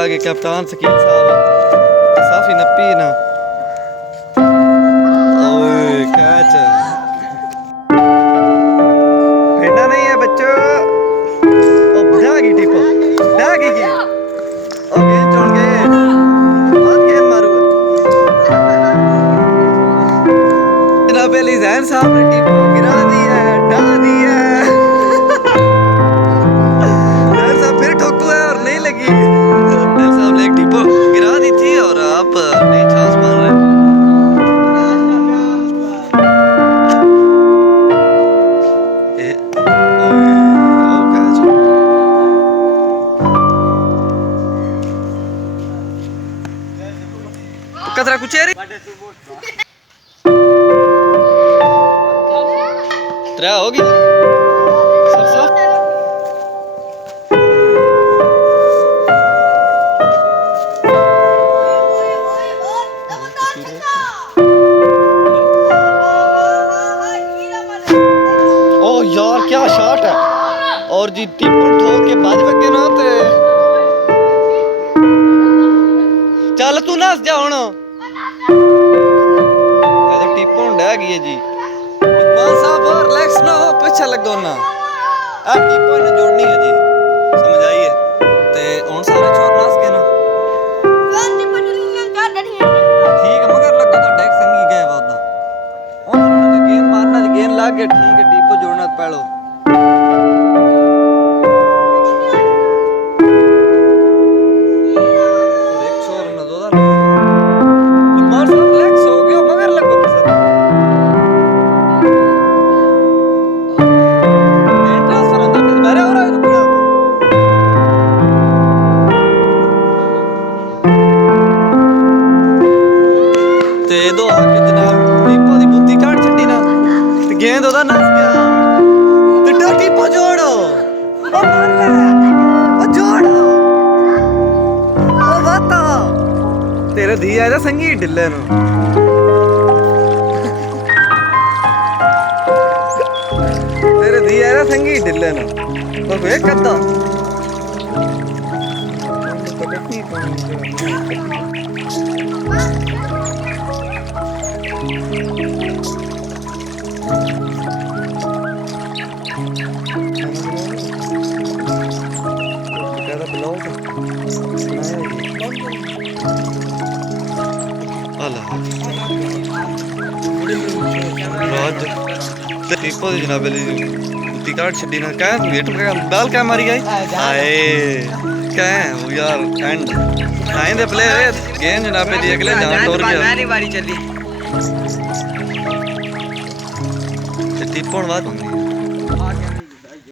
आ गए कप्तान शकील साहब साफी नप्पी ना ओए कैच फेंडा नहीं है बच्चों ओ बुढ़ा गई टीपो बुढ़ा गई की ओ गेंद चुन गए बहुत गेंद मारू जनाब अली जैन साहब ने टीपो गिरा दी है डा दी है जैन साहब फिर ठोकू है और नहीं लगी जैन साहब ने एक टीपो गिरा दी थी और आप नहीं चांस मार रहे कतरा कुचेरी त्रै होगी ओ यार क्या शॉट है और जी टिप्पण ठोक के बाज वगे ना ते चल तू नस जा हुण टिप्पण डह गई है जी मान साहब रिलैक्स ना हो पीछे लगो ना आ टिप्पण ने जोड़नी है जी समझ आई है ते हुण सारे छोर नस गए ना ठीक है मगर लगो तो डेक संगी गए वादा हुण गेंद मारना गेंद लाग गया ठीक है टिप्पो जोड़ना पहलो ते दो आके जनाब टीपो दी बुत्ती काट छड्डी ना ते गेंद ओदा नस गया ते डो टीपो जोड़ो ओ मार ले ओ जोड़ो ओ वाता तेरे धी आया संगी ढिल्ले नु तेरे धी आया संगी ढिल्ले नु तो वे कद्दा टीपो दी जनाब अली बुत्ती काट छड्डी ना क्या वेट बाल क्या मारी गई हाय क्या वो यार एंड टाइम दे प्लेयर गेंद जनाब अली अगले जान तोड़ गया मेरी बारी चली टीपो बात